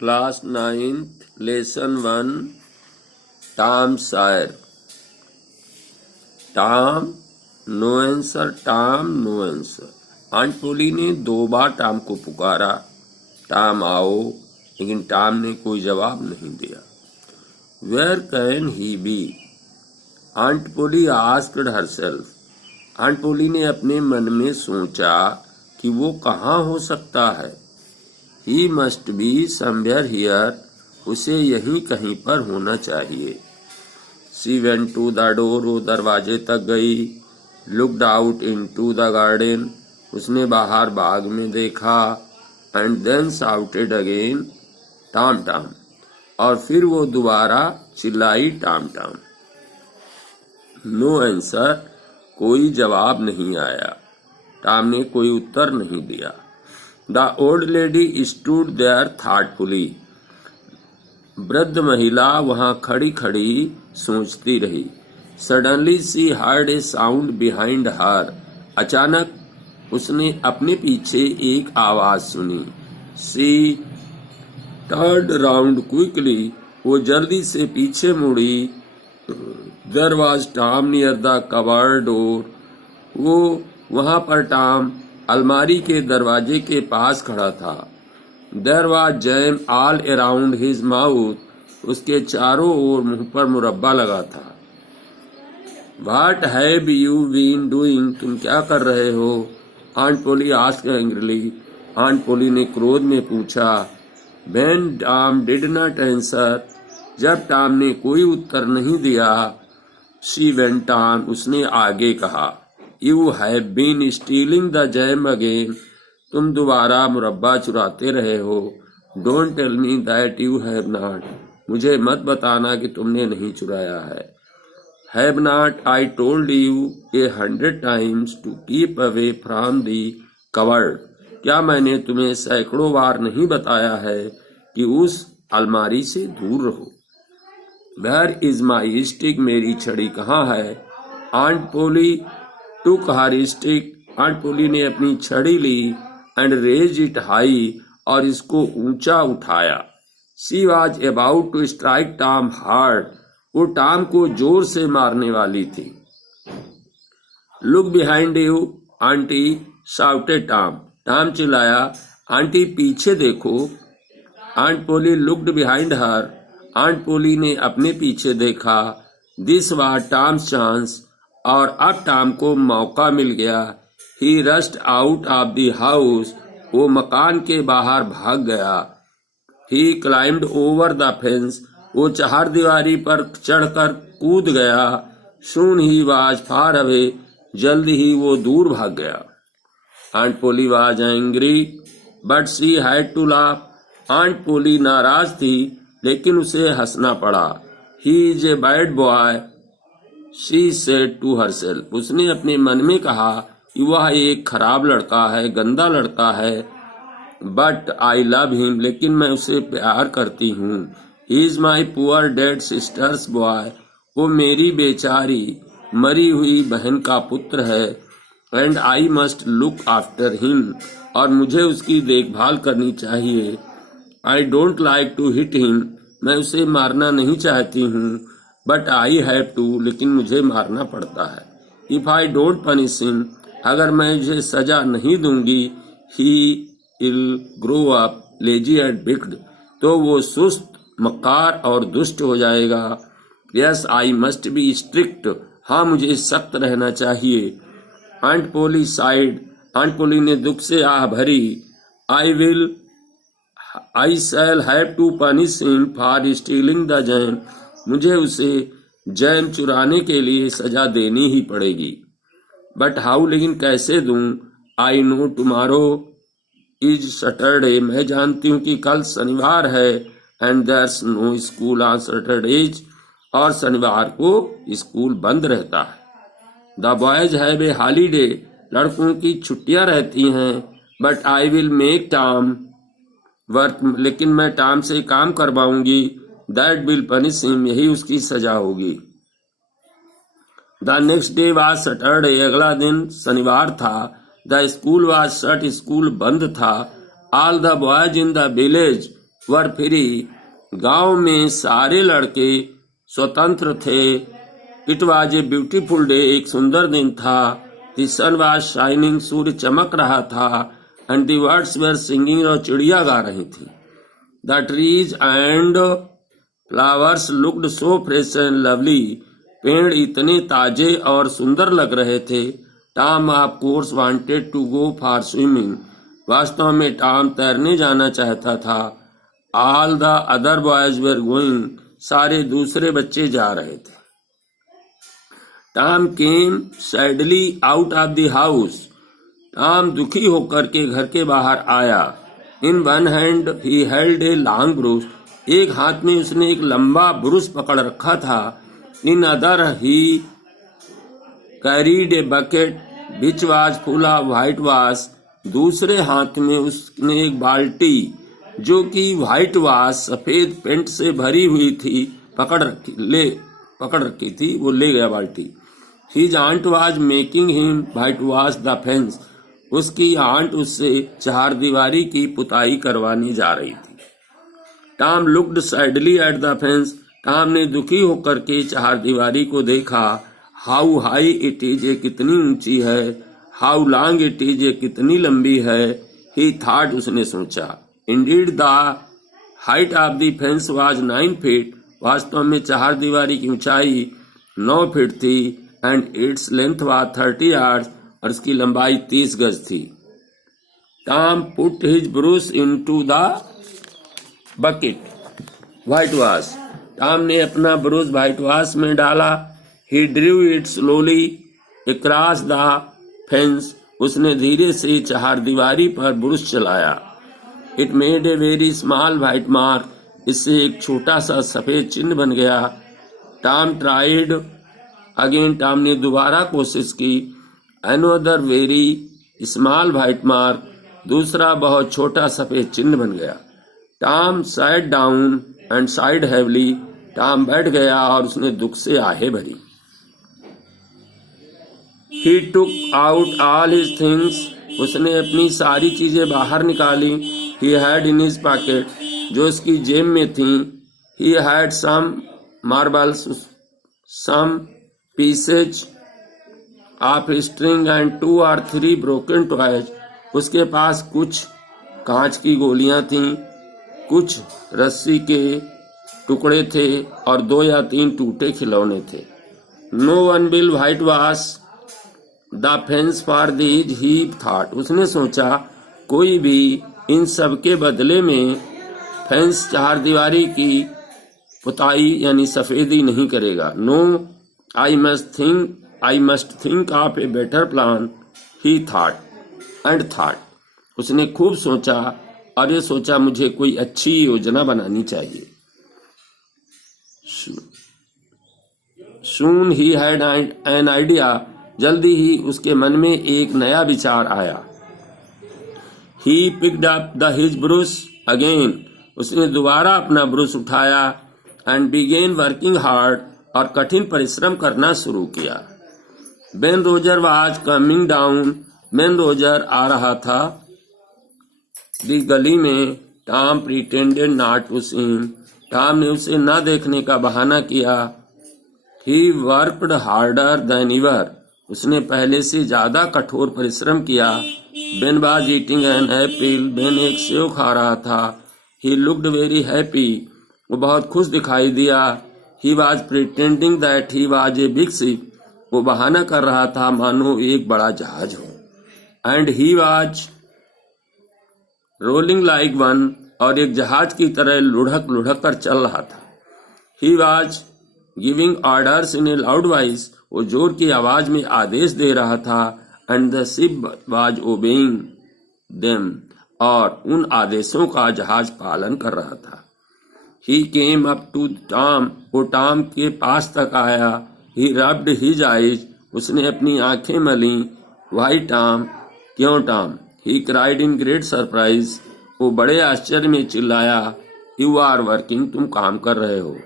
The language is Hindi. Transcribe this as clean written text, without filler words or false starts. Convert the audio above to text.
Class 9th lesson 1 Tom Sawyer. Tom no answer, Tom no answer. Aunt पोली ने 2 बार टॉम को पुकारा, टॉम आओ, लेकिन टॉम ने कोई जवाब नहीं दिया। Where can he be? Aunt Polly asked herself. Aunt पोली ने अपने मन में सोचा कि वो कहाँ हो सकता है। He must be somewhere here, उसे यहीं कहीं पर होना चाहिए। She went to the door, वो दरवाजे तक गई। Looked out into the garden, उसने बाहर बाग में देखा। And then shouted again Tom Tom, और फिर वो दोबारा चिल्लाई टॉम टॉम। नो आंसर, कोई जवाब नहीं आया। टॉम ने कोई उत्तर नहीं दिया। The old lady stood there thoughtfully, वृद्ध महिला वहां खड़ी खड़ी सोचती रही। Suddenly she heard a sound behind her, अचानक उसने अपने पीछे एक आवाज सुनी। सी टर्न्ड राउंड क्विकली, वो जल्दी से पीछे मुड़ी। There was Tom near the cupboard door, वो वहां पर टॉम अलमारी के दरवाजे के पास खड़ा था। There was jam all around his mouth, उसके चारों ओर मुंह पर मुरब्बा लगा था। What have you been doing, तुम क्या कर रहे हो? Aunt Polly asked angrily, aunt पोली ने क्रोध में पूछा। When Tom did not answer, जब टॉम ने कोई उत्तर नहीं दिया। शी वेंट ऑन, उसने आगे कहा। You have been stealing the jam again, तुम दोबारा मुरब्बा चुराते रहे हो। Don't tell me that you have not, मुझे मत बताना कि तुमने नहीं चुराया है। Have not I told you 100 times to keep away from the cupboard, क्या मैंने तुम्हें सैकड़ों बार नहीं बताया है कि उस अलमारी से दूर रहो। वेयर इज माई स्टिक, मेरी छड़ी कहाँ है? Aunt Polly took her stick, aunt पोली ने अपनी छड़ी ली। एंड रेज इट हाई, और इसको ऊंचा उठाया। She was about to strike Tom hard, वो टॉम को जोर से मारने वाली थी। Look behind you auntie, shouted Tom, Tom चिल्लाया। आंटी पीछे देखो। Aunt Polly looked behind her, aunt पोली ने अपने पीछे देखा। दिस वाज टॉम्स चांस, और अब टॉम को मौका मिल गया। He rushed out of the house, वो मकान के बाहर भाग गया। ही क्लाइम्ड ओवर द फेंस, वो चहारदीवारी पर चढ़कर कूद गया। सून ही वाज फार अवे, जल्द ही वो दूर भाग गया। Aunt Polly was angry but she had to laugh, aunt Polly नाराज थी लेकिन उसे हंसना पड़ा। He is a bad boy, she said to herself, उसने अपने मन में कहा कि वह एक खराब लड़का है, गंदा लड़का है। बट आई लव हिम, लेकिन मैं उसे प्यार करती हूँ। He is my poor dead sister's boy, वो मेरी बेचारी मरी हुई बहन का पुत्र है। And I must look after him, और मुझे उसकी देखभाल करनी चाहिए। I don't like to hit him, मैं उसे मारना नहीं चाहती हूँ। बट आई हैव टू, लेकिन मुझे मारना पड़ता है। If I don't punish him, अगर मैं उसे सजा नहीं दूंगी, he will grow up lazy and wicked, तो वो सुस्त, मक्कार और दुष्ट हो जाएगा। Yes I must be strict, हाँ मुझे सख्त रहना चाहिए। आंट पोली साइड, आंट पोली ने दुख से आह भरी। I shall have to punish him for stealing the jam, मुझे उसे जैम चुराने के लिए सजा देनी ही पड़ेगी। बट हाउ, लेकिन कैसे दूं? I know tomorrow is Saturday, मैं जानती हूँ कि कल शनिवार है। And there's no school on Saturdays, और शनिवार को स्कूल बंद रहता है। The boys have a holiday, लड़कों की छुट्टियां रहती हैं। But I will make Tom work, लेकिन मैं टॉम से काम करवाऊंगी। दैट विल पनिश हिम, यही उसकी सजा होगी। The next day was Saturday, अगला दिन शनिवार था। The school was shut, school बंद था। All the boys in the village, were free. गांव में सारे लड़के स्वतंत्र थे। It was a beautiful day, एक सुंदर दिन था। द सन वॉज शाइनिंग, सूर्य चमक रहा था। And the birds were singing, और चिड़िया गा रही थी। The trees and flowers looked so fresh and lovely, पेड़ इतने ताजे और सुंदर लग रहे थे। Tom of course wanted to go for swimming, वास्तव में टॉम तैरने जाना चाहता था। All the other boys were going, सारे दूसरे बच्चे जा रहे थे। Tom came sadly out of the house, Tom दुखी होकर के घर के बाहर आया। In one hand he held a long brush, एक हाथ में उसने एक लंबा ब्रूश पकड़ रखा था। In other he carried a bucket which was full of white wash, दूसरे हाथ में उसने एक बाल्टी जो कि व्हाइट वॉश सफेद पेंट से भरी हुई थी पकड़ रखी थी, वो ले गया बाल्टी। His aunt was making him whitewash the fence, उसकी आंट उससे चारदीवारी की पुताई करवाने जा रही थी। Tom looked sadly at the fence, Tom ने दुखी होकर के चारदीवारी को देखा। हाउ हाई इट इज, ये कितनी ऊंची है। हाउ लॉन्ग इट इज, ये कितनी लंबी है। ही थॉट, उसने सोचा। Indeed the height of the fence was 9 feet, वास्तव में चारदीवारी की ऊंचाई 9 फीट थी। And its length was 30 yards, और इसकी लंबाई 30 गज थी। Tom put his brush into the bucket white wash, टॉम ने अपना ब्रूश व्हाइट वॉश में डाला। He drew it slowly across the fence, उसने धीरे से चारदीवारी पर ब्रूश चलाया। It made a very small white mark, इससे एक छोटा सा सफेद चिन्ह बन गया। टॉम ट्राइड अगेन, टॉम ने दोबारा कोशिश की। Another very small white mark, दूसरा बहुत छोटा सफेद चिन्ह बन गया। Tom sat down and side heavily, Tom बैठ गया और उसने दुख से आहें भरी। He took out all his things, उसने अपनी सारी चीजें बाहर निकाली। He had in his pocket, जो उसकी जेब में थी। He had some marbles, some pieces of string and 2 or 3 broken toys, उसके पास कुछ कांच की गोलियां थीं, कुछ रस्सी के टुकड़े थे और 2 या 3 टूटे खिलौने थे। No one will whitewash the fence for these, he thought, उसने सोचा कोई भी इन सब के बदले में फेंस चारदीवारी की पुताई यानी सफेदी नहीं करेगा। No, I must think of a better plan, he thought and thought, उसने खूब सोचा और ये सोचा मुझे कोई अच्छी योजना बनानी चाहिए। Soon he had an idea, जल्दी ही उसके मन में एक नया विचार आया। He picked up his brush again, उसने दोबारा अपना ब्रश उठाया। And began working hard, और कठिन परिश्रम करना शुरू किया। Ben Roger was coming down, Ben Roger आ रहा था दी गली में। Tom pretended not to see him, Tom ने उसे न देखने का बहाना किया। He worked harder than ever, उसने पहले से ज्यादा कठोर परिश्रम किया। Ben was eating an apple, Ben एक सेव खा रहा था। ही लुक्ड वेरी हैप्पी, वो बहुत खुश दिखाई दिया। He was pretending that he was a big ship, वो बहाना कर रहा था मानो एक बड़ा जहाज हो। And he was rolling like one, और एक जहाज की तरह लुढ़क लुढ़क कर चल रहा था। He was giving orders in A loud voice, वो जोर की आवाज में आदेश दे रहा था। And the ship was obeying them, और उन आदेशों का जहाज पालन कर रहा था। ही केम अप टू टॉम, वो टॉम के पास तक आया। ही रब्ड हिज आइज, उसने अपनी आंखें मली। वाई टॉम, क्यों Tom? He cried in great surprise, वो बड़े आश्चर्य में चिल्लाया। यू आर वर्किंग, तुम काम कर रहे हो।